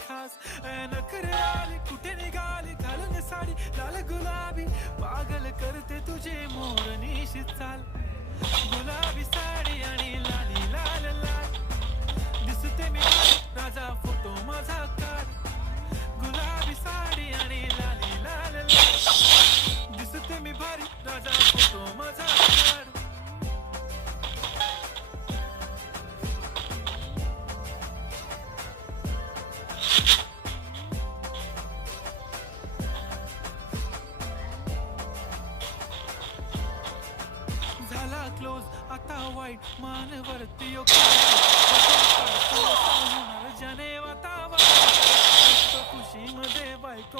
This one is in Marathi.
खास नखरे आली कुठे निघाली घालून साडी लाल गुलाबी पागल करते तुझे मोरनीशी चाल गुलाबी साडी आणि लाली लाल लाल दिसते मी राजा फोटो माझा काढ गुलाबी साडी आणि लाली लाल लाल दिसते मी भारी राजा फोटो माझा काढ झाला क्लोज आता वाईट मानवरती होणार ज्याने वातावरण खुशी मध्ये बायको